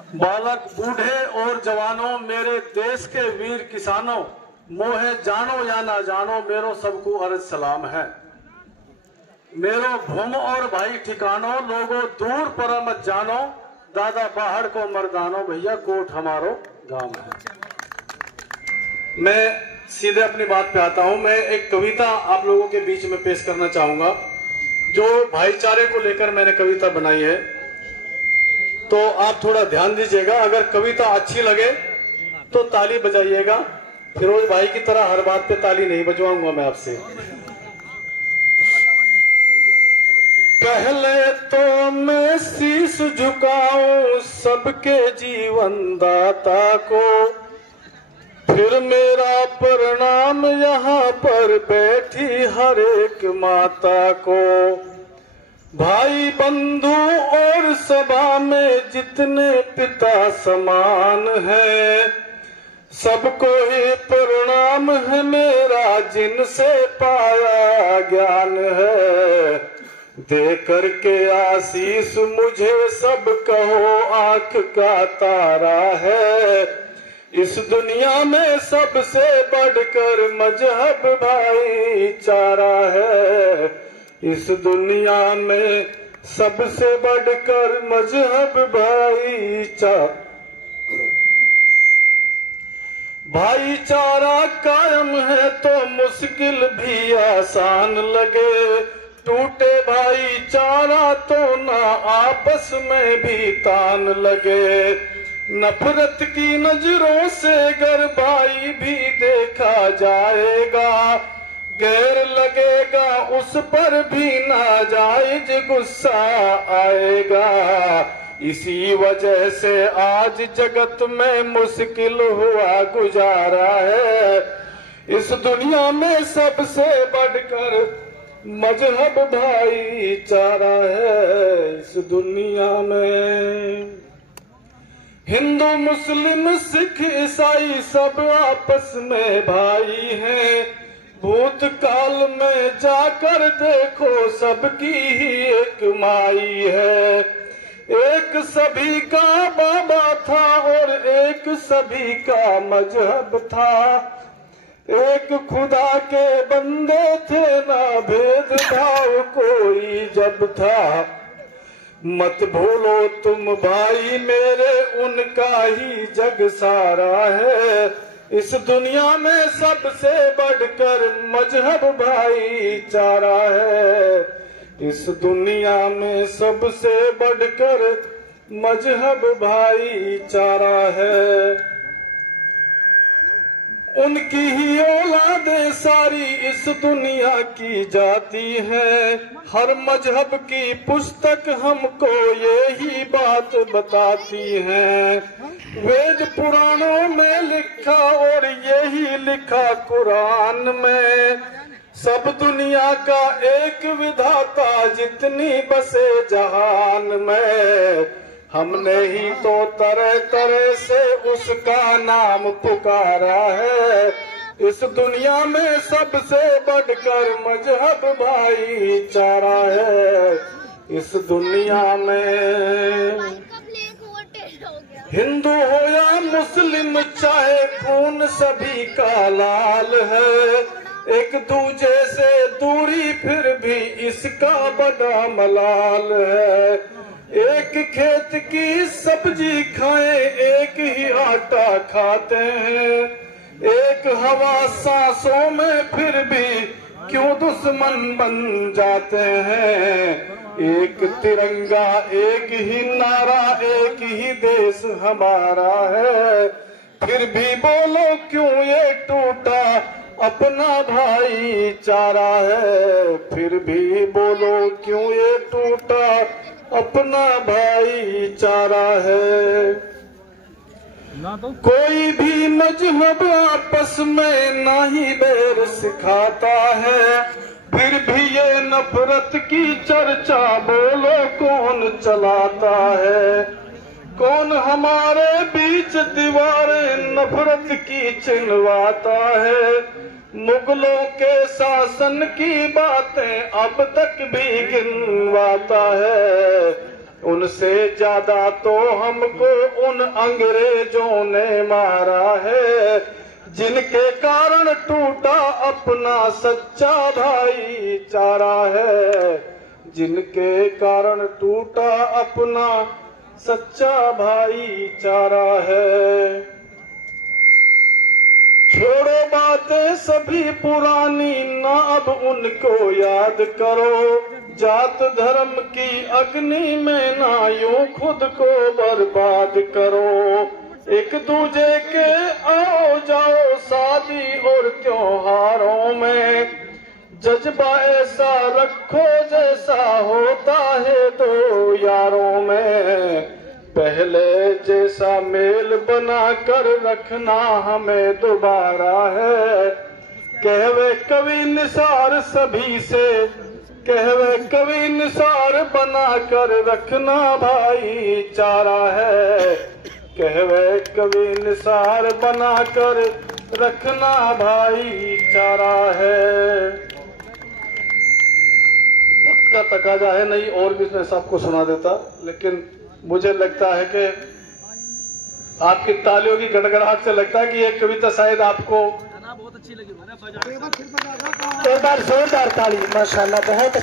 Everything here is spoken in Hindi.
बालक बूढ़े और जवानों, मेरे देश के वीर किसानों, मोहे जानो या ना जानो, मेरो सबको अर्ज सलाम है। मेरो भूम और भाई ठिकानो, लोगों दूर पर मत जानो, दादा बाहर को मर्दानो, भैया कोट हमारो गांव है। मैं सीधे अपनी बात पे आता हूं। मैं एक कविता आप लोगों के बीच में पेश करना चाहूंगा, जो भाईचारे को लेकर मैंने कविता बनाई है। तो आप थोड़ा ध्यान दीजिएगा, अगर कविता अच्छी लगे तो ताली बजाइएगा। फिरोज भाई की तरह हर बात पे ताली नहीं बजवाऊंगा मैं आपसे। पहले तो मैं शीश झुकाऊं सबके जीवन दाता को, फिर मेरा प्रणाम यहाँ पर बैठी हर एक माता को। भाई बंधु और सभा में जितने पिता समान है, सबको ही प्रणाम है मेरा, जिनसे पाया ज्ञान है। दे करके आशीष मुझे सब कहो आंख का तारा है। इस दुनिया में सबसे बढ़कर मजहब भाईचारा है। इस दुनिया में सबसे बढ़कर मजहब भाईचारा कायम है तो मुश्किल भी आसान लगे। टूटे भाईचारा तो ना आपस में भी तान लगे। नफरत की नजरों से गर भाई भी देखा जाएगा, गैर लगेगा उस पर भी नाजायज गुस्सा आएगा। इसी वजह से आज जगत में मुश्किल हुआ गुजारा है। इस दुनिया में सबसे बढ़कर मजहब भाईचारा है। इस दुनिया में हिंदू मुस्लिम सिख ईसाई सब आपस में भाई हैं। भूतकाल में जाकर देखो सबकी ही एक माई है। एक सभी का बाबा था और एक सभी का मजहब था। एक खुदा के बंदे थे, ना भेदभाव कोई जब था। मत भूलो तुम भाई मेरे, उनका ही जग सारा है। इस दुनिया में सबसे बढ़कर मजहब भाईचारा है। इस दुनिया में सबसे बढ़कर मजहब भाईचारा है। उनकी ही औलादें सारी इस दुनिया की जाती है। हर मजहब की पुस्तक हमको यही बात बताती है। वेद पुराणों में लिखा और यही लिखा कुरान में, सब दुनिया का एक विधाता जितनी बसे जहान में। हमने ही तो तरह तरह से उसका नाम पुकारा है। इस दुनिया में सबसे बढ़कर मजहब भाईचारा है। इस दुनिया में हिंदू हो या मुस्लिम, चाहे खून सभी का लाल है। एक दूजे से दूरी फिर भी इसका बड़ा मलाल है। एक खेत की सब्जी खाएं, एक ही आटा खाते हैं। एक हवा सांसों में फिर भी क्यों दुश्मन बन जाते हैं। एक तिरंगा, एक ही नारा, एक ही देश हमारा है। फिर भी बोलो क्यों ये टूटा अपना भाईचारा है। फिर भी बोलो क्यों ये टूटा अपना भाईचारा है। कोई भी मजहब आपस में ना ही बैर सिखाता है। फिर भी ये नफरत की चर्चा बोलो कौन चलाता है। कौन हमारे बीच दीवारें नफरत की चिनवाता है। मुगलों के शासन की बातें अब तक भी गिनवाता है। उनसे ज्यादा तो हमको उन अंग्रेजों ने मारा है, जिनके कारण टूटा अपना सच्चा भाईचारा है, जिनके कारण टूटा अपना सच्चा भाईचारा है। छोड़ो बातें सभी पुरानी, ना अब उनको याद करो, जात धर्म की अग्नि में ना यूं खुद को बर्बाद करो। एक दूजे के आओ जाओ शादी और त्योहारों में, जज्बा ऐसा रखो जैसा होता है दो यारों में। पहले जैसा मेल बना कर रखना हमें दोबारा है, कहवे कवि निसार सभी से, कहवे कवि निसार बना कर रखना भाईचारा है, कहवे कवि निसार बना कर रखना भाईचारा है। वक्त का तकाजा है, नहीं और भी मैं सबको सुना देता, लेकिन मुझे लगता है कि आपकी तालियों की गड़गड़ाहट से लगता है कि ये कविता शायद आपको बहुत अच्छी लगी। एक बार जोरदार ताली, माशाल्लाह बहुत।